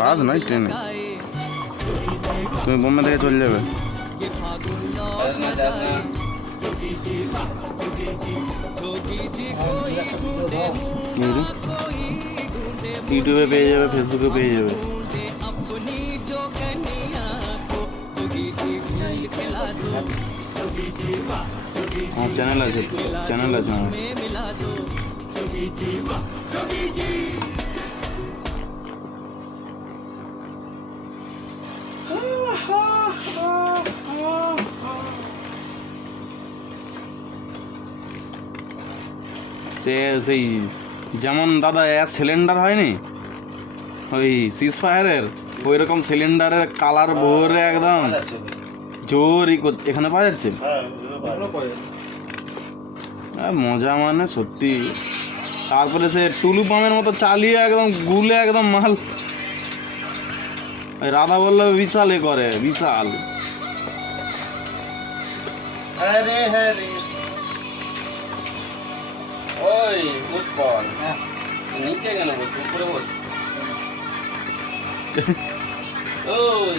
বাস নয় ট্রেনে, তুমি বোম্বে থেকে চলে যাবে। ইউটিউবে পেয়ে যাবে, ফেসবুকে পেয়ে যাবে। আমার চ্যানেল আছে, চ্যানেল আছে আমার। সেই যেমন দাদা সিলিন্ডার হয়নি ওই সিজ ফায়ারের, ওই রকম সিলিন্ডারের কালার ভরে একদম জোরই করছে। এখানে পাওয়া যাচ্ছে মজা মানে সত্যি। তারপরে সে টুলু পাম্পের মতো চালিয়ে একদম গুলে একদম মাল। রাধা বললো বিশাল এ করে, বিশাল। ওই উৎপল নিচে কেন বলছো, উপরে বলছো? ওই